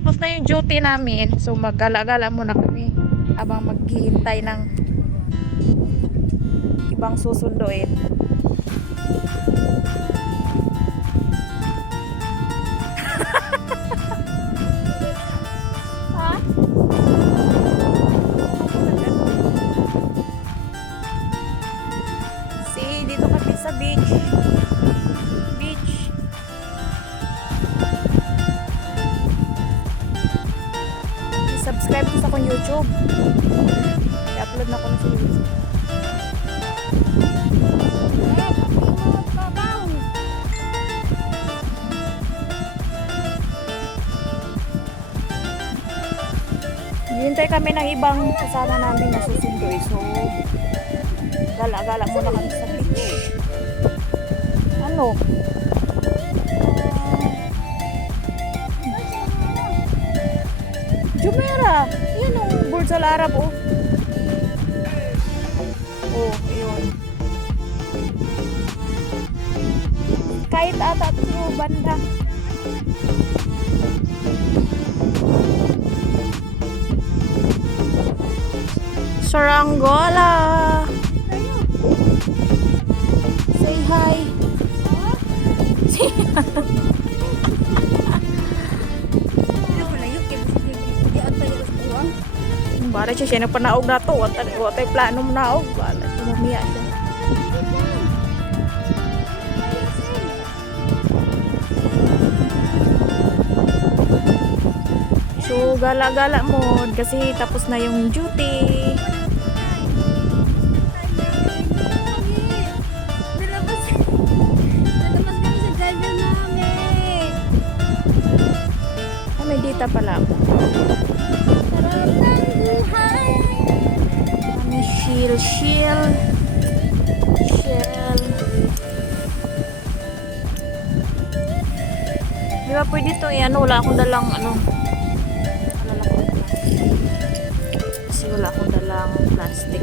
tapos na yung duty namin. So maggala-gala muna kami habang maghihintay ng ibang susunduin. Ha? See, dito kami sa beach. Beach. Subscribe ko sa akong YouTube. I-upload na ko na sa YouTube. Hintay kami ng ibang kasama namin na susunduin. So, gala-gala muna kami sa beach. Ano? Jumeirah! Yan ang Burj Al Arab, oh. Oh, ayun. Kahit ata ito banda. Saranggola! Say hi! Say hi! Bara siya nagpanaog na to. Watay plano mo naog. Bala siya mamiya siya. So, gala-gala mo. Kasi tapos na yung duty. Ah, may dita pala ako. Chill. Di ba pwede ito ano, wala akong dalang ano. Kasi wala akong dalang plastic.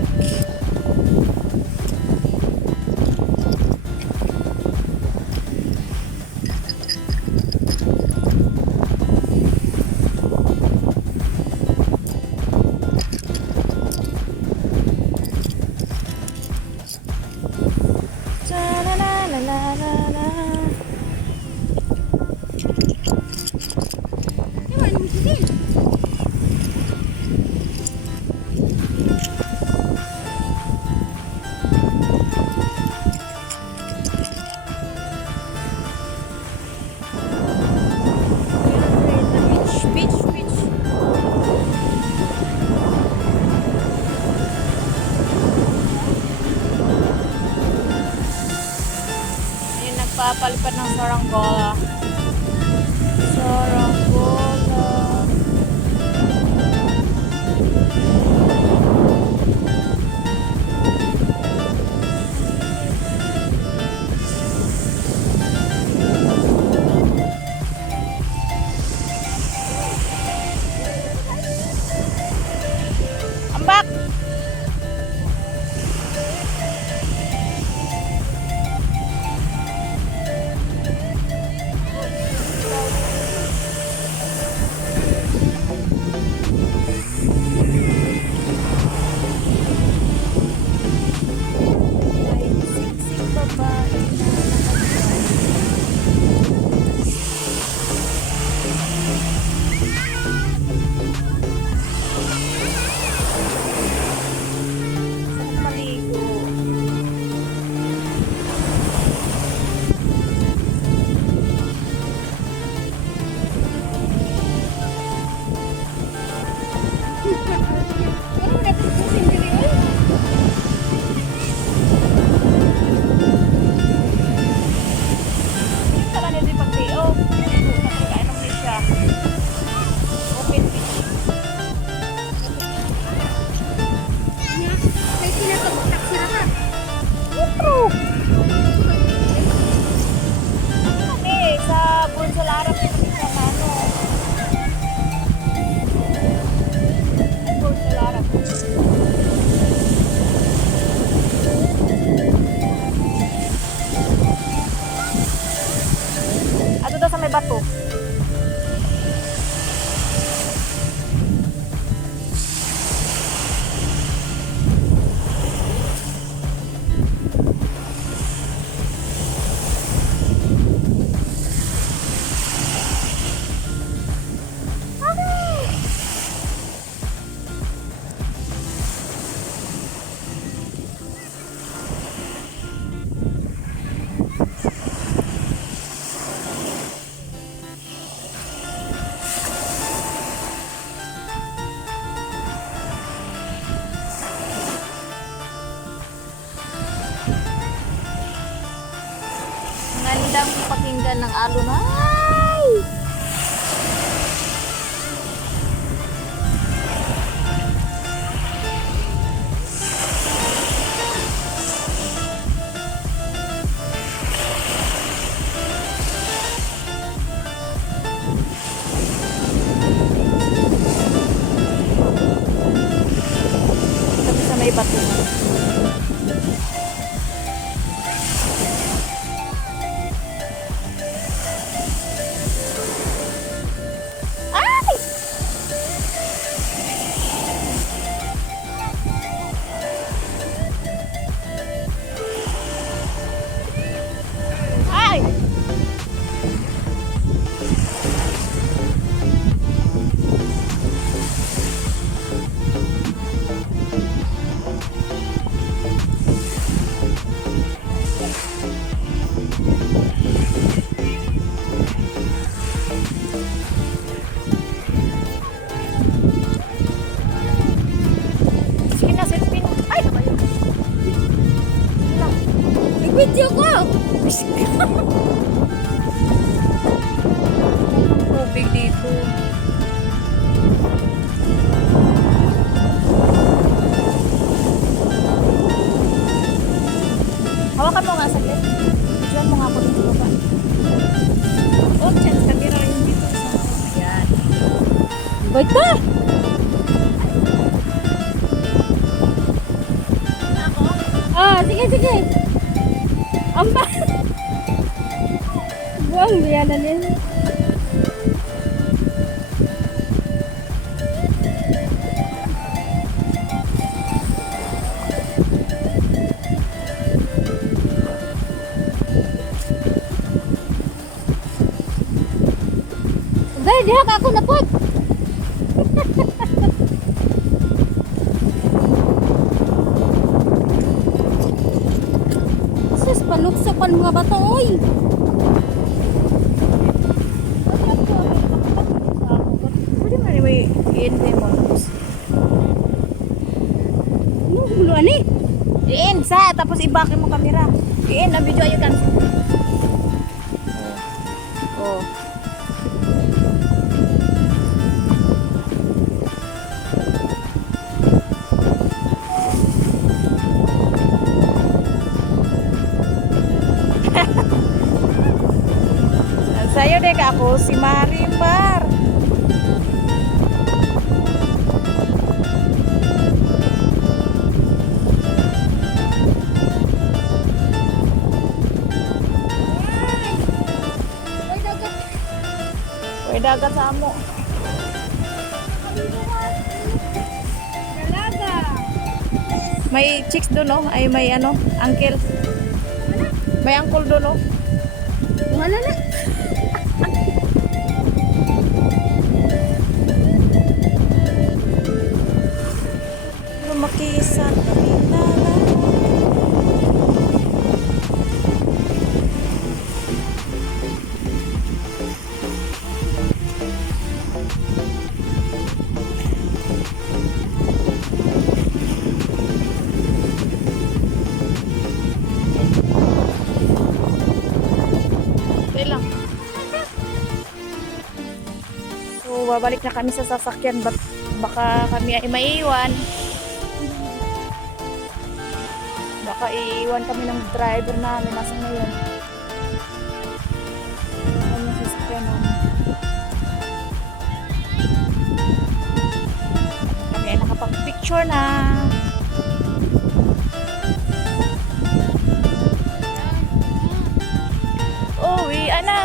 Papalipad ng saranggola. Ambak! magandang pakinggan ng alon. Ay! Kami sa may bato. Ay! Sige na, selfie na. Ay! Sige na. Nag-video ko! Tubig dito. Hawakan mo nga saglit. Diyan mo nga ako dito baba. Oh, chance camera rin dito. Ayan. Wait ka! Ako? Ah, sige, sige. Amba! Buang biyanan yun. Dahil diha ka ako napod. Sus, panuksapan mga bato, oy. Pwede mo rin may i-end mo. Ano, buluan eh. I-end sa, tapos i-back mo camera. I-end ang video ayun kan. Oh. Sa'yo deh ka ako, si Marimar. Ay, dagat. Uy, dagat sa amo. Dalaga. May chicks doon, oh. Ay, may ano, uncle. May uncle doon, oh. Wala na. Lumaki sa kapitala. Okay lang. So, babalik na kami sa sasakyan. Baka kami ay maiiwan. Baka iiwan kami ng driver namin. Nasa ngayon. Ano yung sasakyan namin. Kami ay nakapag-picture na. Uwi na.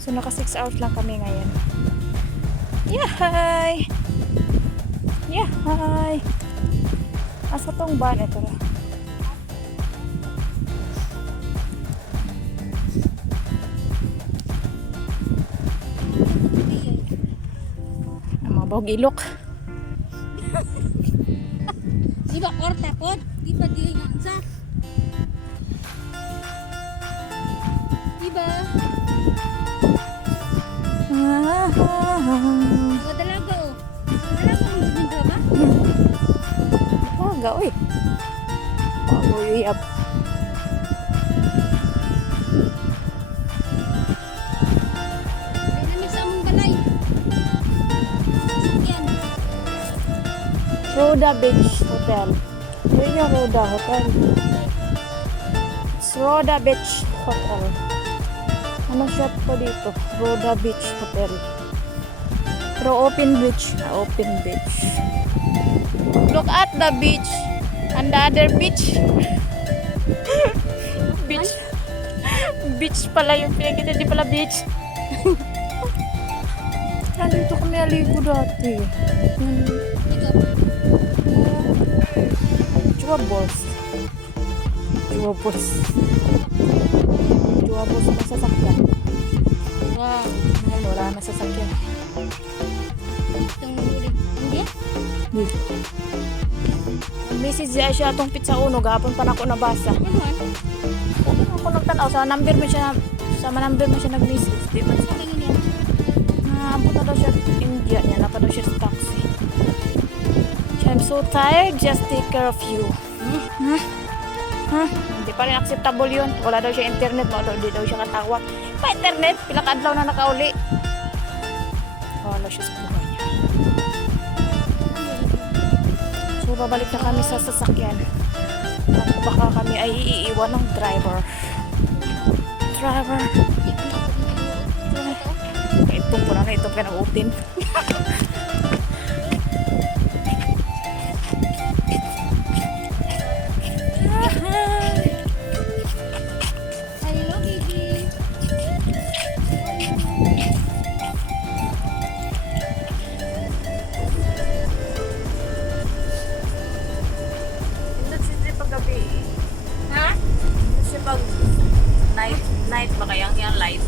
So naka 6 hours lang kami ngayon. Yahay! Yahay! Asa tong van? Ito na. og ilok. Di ba korta pod? Di ba di nga sa? Di ba? Mga dalaga oh. Dalaga ang bibindra ba? Aga, uy. Bago yuyab. Ay nami sa among balay. Sasakyan. Rhoda Beach Hotel. Yun yung Rhoda Hotel. It's Rhoda Beach Hotel. Ano shot po dito? Rhoda Beach Hotel. Pero open beach. Open beach. Look at the beach. And the other beach. Beach. Beach pala yung pinakita. Di pala beach. Nandito kami aligo dati. Chuabos. Chuabos. Chuabos na sasakyan. Wow. Ngayon wala na sasakyan. Itong huli. Hindi? Message siya atong pizza uno. Gapon pa na ako nabasa. Ano man? Ako nagtanaw. Sa number mo siya. Sa number mo siya nag-message. Di ba? Sa tingin niya. Punta daw siya India niya. Napa daw siya sa taxi. I'm so tired. Just take care of you. Hindi pa rin acceptable yun. Wala daw siya internet. Hindi daw siya katawag. Pa internet. Pila kadlaw na nakauli. Wala siya sa buhay niya. So babalik na kami sa sasakyan. At baka kami ay iiwan ng driver. Driver. Itong po na itong pinag-utin. Hello, baby. Hindi siya paggabi. Ha? Hindi siya pag night ba kaya ang light?